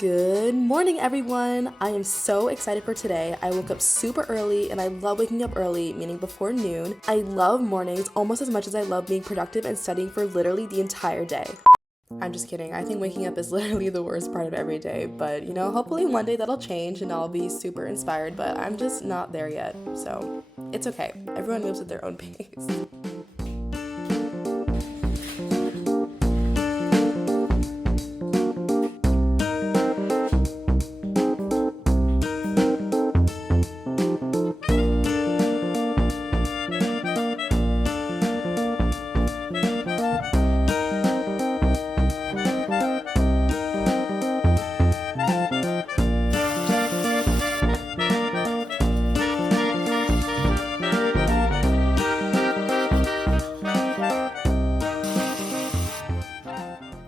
Good morning, everyone. I am so excited for today. I woke up super early and I love waking up early, meaning before noon. I love mornings almost as much as I love being productive and studying for literally the entire day. I'm just kidding. I think waking up is literally the worst part of every day, but hopefully one day that'll change and I'll be super inspired, but I'm just not there yet. So it's okay. Everyone moves at their own pace.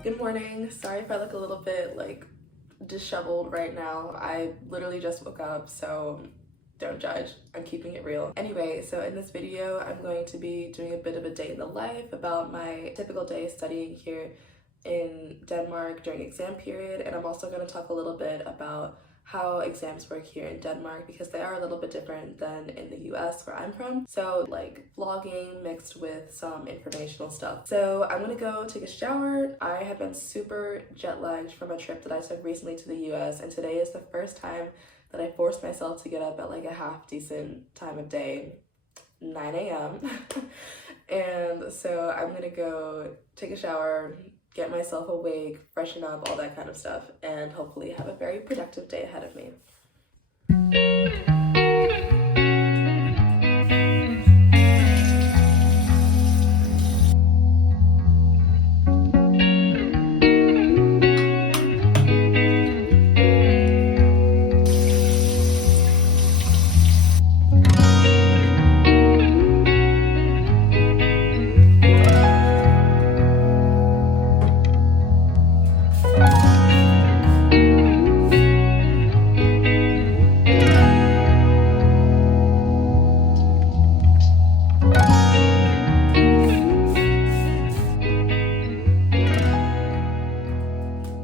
Good morning. Sorry if I look a little bit disheveled right now. I literally just woke up, so don't judge. I'm keeping it real. Anyway, so in this video, I'm going to be doing a bit of a day in the life about my typical day studying here in Denmark during exam period, and I'm also going to talk a little bit about how exams work here in Denmark because they are a little bit different than in the US where I'm from. So vlogging mixed with some informational stuff. So I'm gonna go take a shower. I have been super jet lagged from a trip that I took recently to the US, and today is the first time that I forced myself to get up at a half decent time of day, 9 a.m. And so I'm gonna go take a shower, get myself awake, freshen up, all that kind of stuff, and hopefully have a very productive day ahead of me.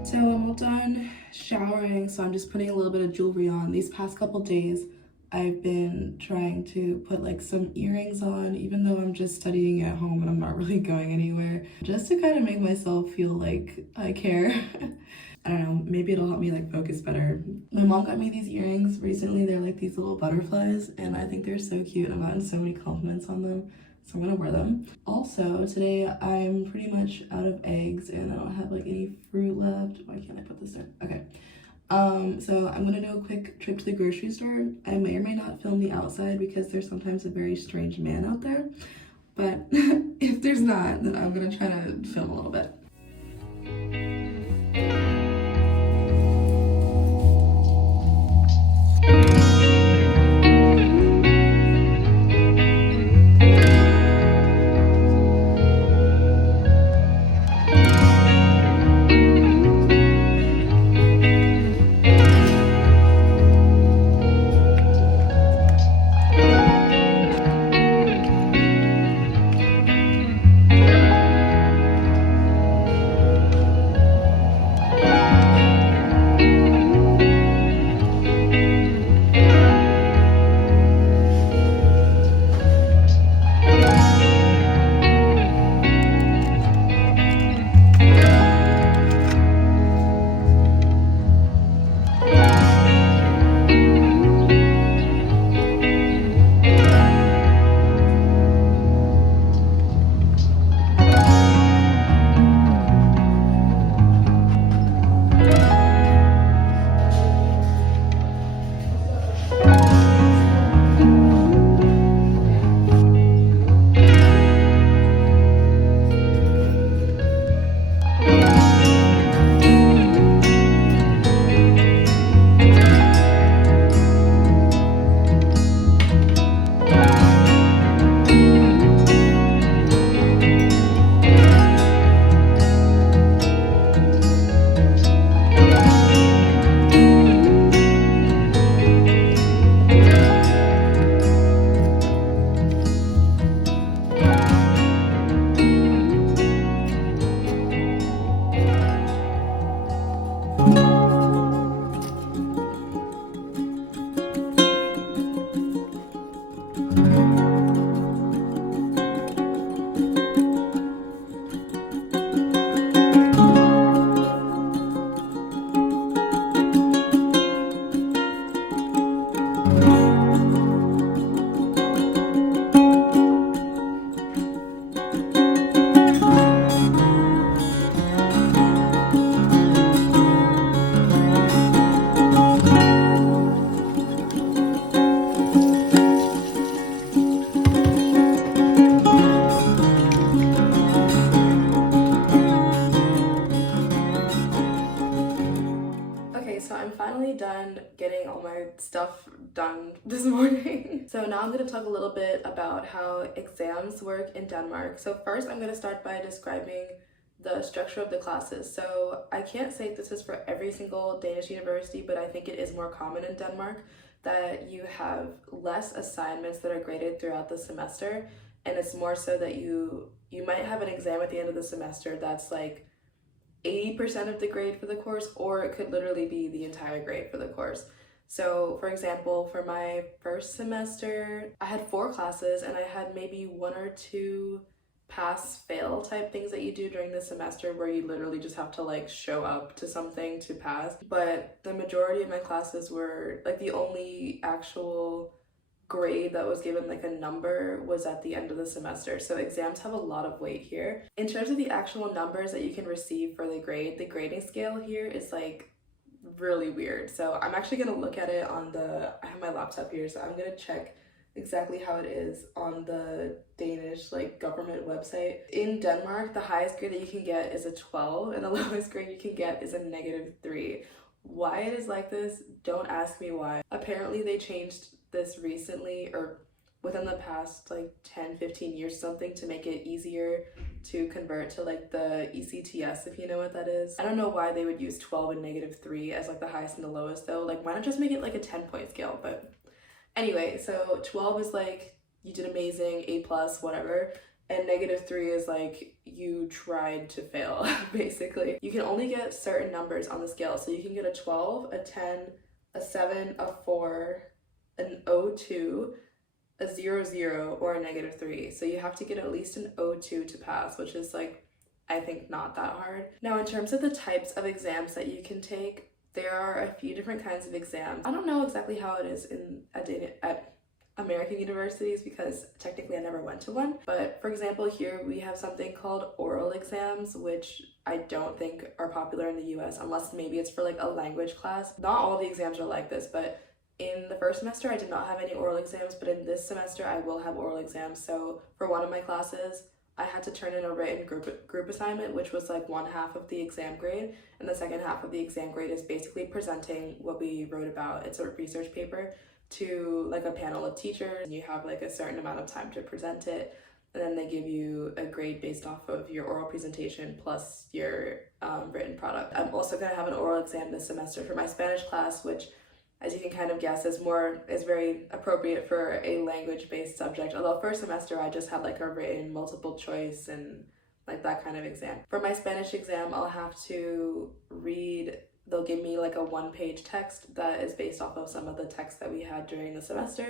So I'm all done showering, so I'm just putting a little bit of jewelry on. These past couple days, I've been trying to put some earrings on, even though I'm just studying at home and I'm not really going anywhere, just to kind of make myself feel like I care. I don't know, maybe it'll help me focus better. My mom got me these earrings recently. They're these little butterflies, and I think they're so cute. I've gotten so many compliments on them, so I'm gonna wear them. Also, today I'm pretty much out of eggs and I don't have any fruit left. Why can't I put this there? Okay. So I'm gonna do a quick trip to the grocery store. I may or may not film the outside because there's sometimes a very strange man out there, but if there's not, then I'm gonna try to film a little bit. Okay, so I'm finally done getting all my stuff done this morning. So now I'm going to talk a little bit about how exams work in Denmark. So first I'm going to start by describing the structure of the classes. So I can't say this is for every single Danish university, but I think it is more common in Denmark that you have less assignments that are graded throughout the semester, and it's more so that you might have an exam at the end of the semester that's like 80% of the grade for the course, or it could literally be the entire grade for the course. So for example, for my first semester, I had 4 classes and I had maybe 1 or 2 pass fail type things that you do during the semester where you literally just have to like show up to something to pass. But the majority of my classes were like, the only actual grade that was given like a number was at the end of the semester. So exams have a lot of weight here. In terms of the actual numbers that you can receive for the grade, the grading scale here is like really weird. So I'm actually gonna look at it on I have my laptop here, so I'm gonna check exactly how it is on the Danish like government website. In Denmark, the highest grade that you can get is a 12 and the lowest grade you can get is a -3. Why it is like this, don't ask me why. Apparently they changed this recently, or within the past like 10-15 years something, to make it easier to convert to like the ECTS, if you know what that is. I don't know why they would use 12 and -3 as like the highest and the lowest though. Like, why not just make it like a 10-point scale? But anyway, so 12 is like you did amazing, A+, whatever, and -3 is like you tried to fail, basically. You can only get certain numbers on the scale, so you can get a 12, a 10, a 7, a 4, an 02, a 00, or a -3. So you have to get at least an 02 to pass, which is like, I think, not that hard. Now, in terms of the types of exams that you can take, there are a few different kinds of exams. I don't know exactly how it is at American universities because technically I never went to one. But for example, here we have something called oral exams, which I don't think are popular in the US unless maybe it's for like a language class. Not all the exams are like this, but in the first semester I did not have any oral exams, but in this semester I will have oral exams. So for one of my classes, I had to turn in a written group assignment, which was like 1/2 of the exam grade, and the second half of the exam grade is basically presenting what we wrote about. It's a research paper to like a panel of teachers, and you have like a certain amount of time to present it, and then they give you a grade based off of your oral presentation plus your written product. I'm also going to have an oral exam this semester for my Spanish class, which, as you can kind of guess, is very appropriate for a language-based subject. Although first semester I just had like a written multiple choice and like that kind of exam. For my Spanish exam, I'll have to read, they'll give me like a 1-page text that is based off of some of the text that we had during the semester.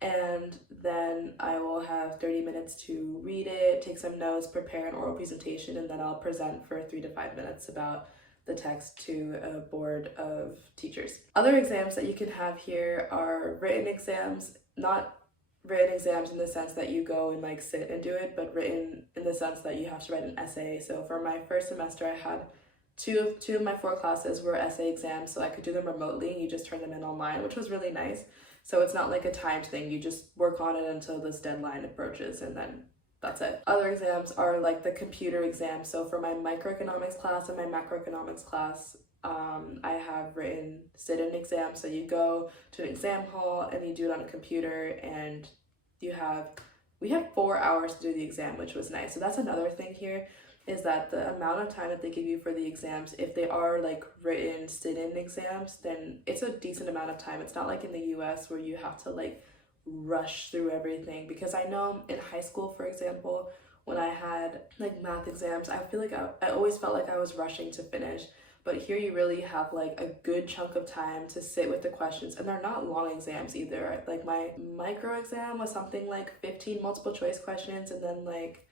And then I will have 30 minutes to read it, take some notes, prepare an oral presentation, and then I'll present for 3 to 5 minutes about the text to a board of teachers. Other exams that you can have here are written exams, not written exams in the sense that you go and like sit and do it, but written in the sense that you have to write an essay. So for my first semester, I had two of my 4 classes were essay exams, so I could do them remotely. You just turn them in online, which was really nice. So it's not like a timed thing. You just work on it until this deadline approaches, and then that's it. Other exams are like the computer exam. So for my microeconomics class and my macroeconomics class, I have written sit-in exams. So you go to an exam hall and you do it on a computer, and we had 4 hours to do the exam, which was nice. So that's another thing here, is that the amount of time that they give you for the exams, if they are like written sit-in exams, then it's a decent amount of time. It's not like in the US where you have to like rush through everything, because I know in high school, for example, when I had like math exams, I feel like I always felt like I was rushing to finish. But here you really have like a good chunk of time to sit with the questions, and they're not long exams either. Like my micro exam was something like 15 multiple choice questions, and then like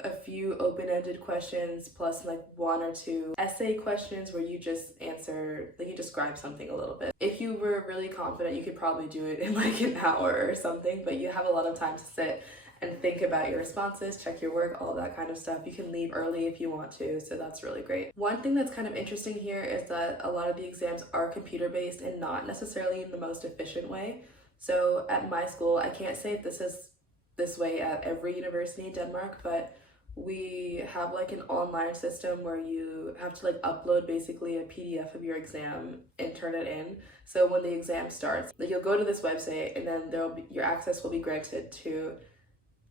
a few open-ended questions plus like 1 or 2 essay questions where you just answer, like you describe something a little bit. If you were really confident, you could probably do it in like an hour or something, but you have a lot of time to sit and think about your responses, check your work, all of that kind of stuff. You can leave early if you want to, so that's really great. One thing that's kind of interesting here is that a lot of the exams are computer-based and not necessarily in the most efficient way. So at my school, I can't say if this is this way at every university in Denmark, but we have like an online system where you have to like upload basically a PDF of your exam and turn it in. So when the exam starts, like you'll go to this website and then your access will be granted to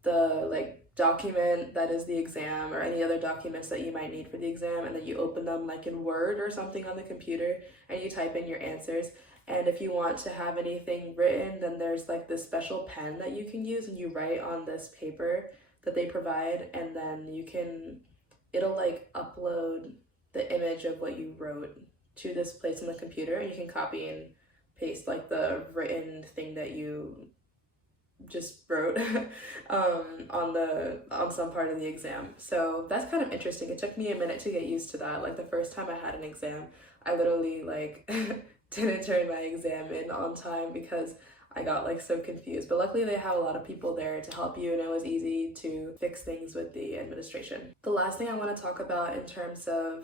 the like document that is the exam or any other documents that you might need for the exam, and then you open them like in Word or something on the computer and you type in your answers. And if you want to have anything written, then there's like this special pen that you can use and you write on this paper that they provide, and then it'll like upload the image of what you wrote to this place on the computer, and you can copy and paste like the written thing that you just wrote on some part of the exam. So that's kind of interesting. It took me a minute to get used to that. Like the first time I had an exam, I literally like didn't turn my exam in on time because I got like so confused. But luckily they have a lot of people there to help you, and it was easy to fix things with the administration. The last thing I want to talk about in terms of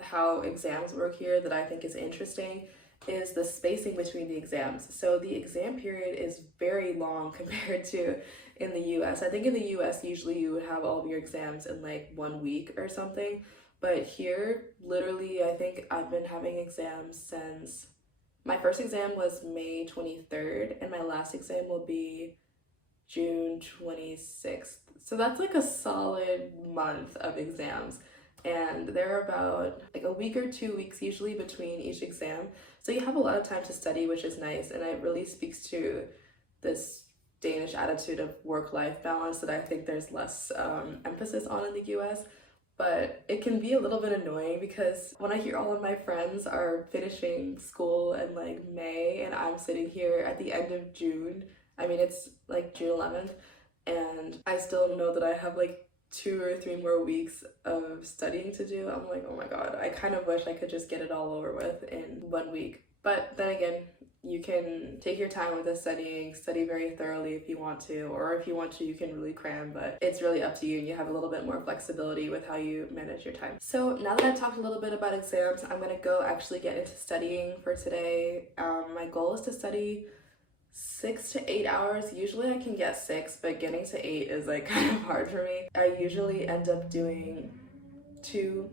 how exams work here that I think is interesting is the spacing between the exams. So the exam period is very long compared to in the US. I think in the US usually you would have all of your exams in like 1 week or something, but here literally I think I've been having exams since my first exam was May 23rd and my last exam will be June 26th. So that's like a solid month of exams. And they're about like a week or 2 weeks usually between each exam. So you have a lot of time to study, which is nice. And it really speaks to this Danish attitude of work-life balance that I think there's less emphasis on in the US. But it can be a little bit annoying because when I hear all of my friends are finishing school in like May and I'm sitting here at the end of June, I mean, it's like June 11th, and I still know that I have like 2 or 3 more weeks of studying to do. I'm like, oh my god, I kind of wish I could just get it all over with in 1 week. But then again, you can take your time with the studying, study very thoroughly if you want to, or if you want to, you can really cram, but it's really up to you, and you have a little bit more flexibility with how you manage your time. So now that I've talked a little bit about exams, I'm gonna go actually get into studying for today. My goal is to study 6 to 8 hours. Usually I can get 6, but getting to 8 is like kind of hard for me. I usually end up doing 2.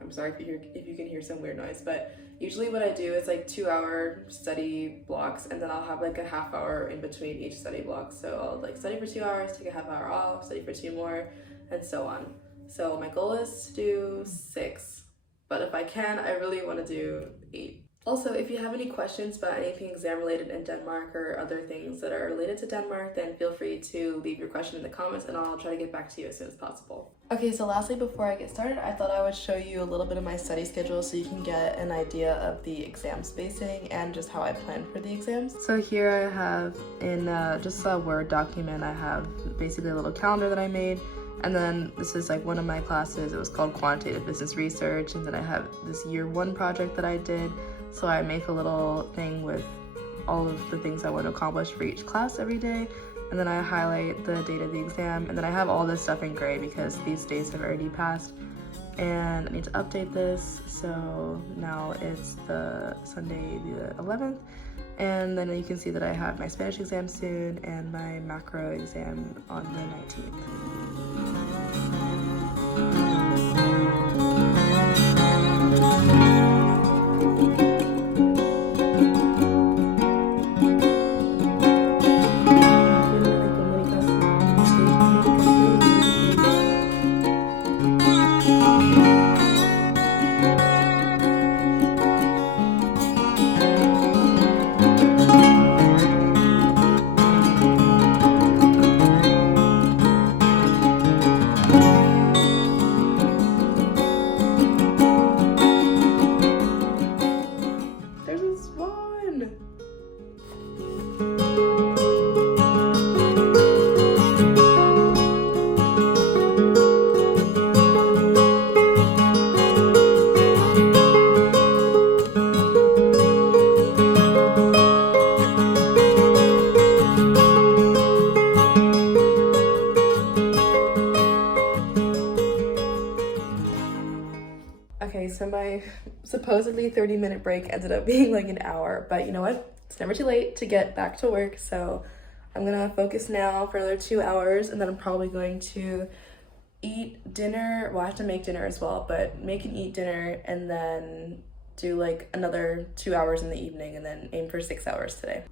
I'm sorry if you can hear some weird noise, but usually what I do is like 2-hour study blocks, and then I'll have like a half hour in between each study block. So I'll like study for 2 hours, take a half hour off, study for 2 more, and so on. So my goal is to do 6, but if I can, I really want to do 8. Also, if you have any questions about anything exam related in Denmark or other things that are related to Denmark, then feel free to leave your question in the comments and I'll try to get back to you as soon as possible. Okay, so lastly, before I get started, I thought I would show you a little bit of my study schedule so you can get an idea of the exam spacing and just how I plan for the exams. So here I have in just a Word document, I have basically a little calendar that I made. And then this is like one of my classes. It was called Quantitative Business Research. And then I have this year 1 project that I did. So I make a little thing with all of the things I want to accomplish for each class every day. And then I highlight the date of the exam. And then I have all this stuff in gray because these days have already passed. And I need to update this. So now it's the Sunday the 11th. And then you can see that I have my Spanish exam soon and my macro exam on the 19th. Okay, so my supposedly 30-minute break ended up being like an hour, but you know what? It's never too late to get back to work, so I'm gonna focus now for another 2 hours, and then I'm probably going to eat dinner. Well, I have to make dinner as well, but make and eat dinner and then do like another 2 hours in the evening and then aim for 6 hours today.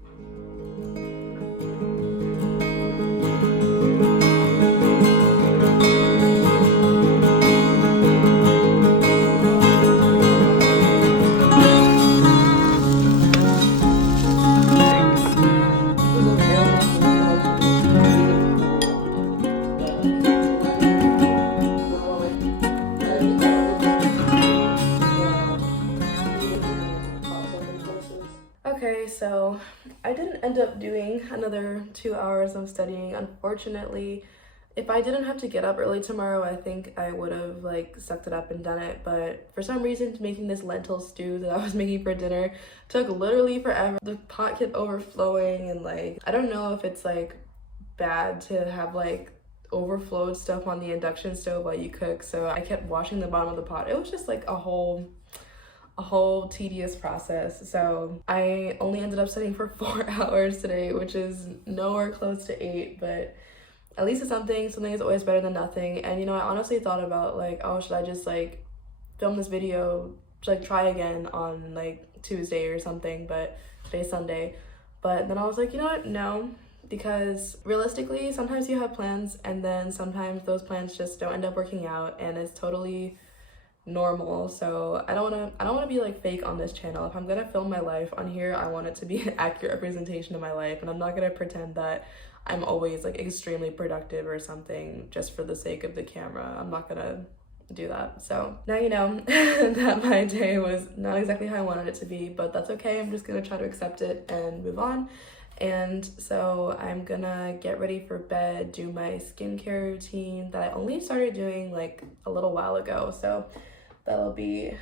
Okay, so I didn't end up doing another 2 hours of studying, unfortunately. If I didn't have to get up early tomorrow, I think I would have like sucked it up and done it, but for some reason making this lentil stew that I was making for dinner took literally forever. The pot kept overflowing and like, I don't know if it's like bad to have like overflowed stuff on the induction stove while you cook, so I kept washing the bottom of the pot. It was just like a whole tedious process. So I only ended up studying for 4 hours today, which is nowhere close to 8, but at least it's something. Something is always better than nothing. And you know, I honestly thought about like, oh, should I just like film this video, like try again on like Tuesday or something, but today's Sunday. But then I was like, you know what, no, because realistically sometimes you have plans and then sometimes those plans just don't end up working out, and it's totally normal. So I don't want to be like fake on this channel. If I'm gonna film my life on here, I want it to be an accurate representation of my life, and I'm not gonna pretend that I'm always like extremely productive or something just for the sake of the camera. I'm not gonna do that. So now you know that my day was not exactly how I wanted it to be, but that's okay. I'm just gonna try to accept it and move on. And so I'm gonna get ready for bed, do my skincare routine that I only started doing like a little while ago, so that'll be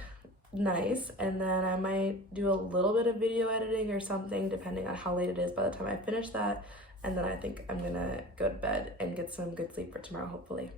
nice. And then I might do a little bit of video editing or something depending on how late it is by the time I finish that, and then I think I'm gonna go to bed and get some good sleep for tomorrow, hopefully.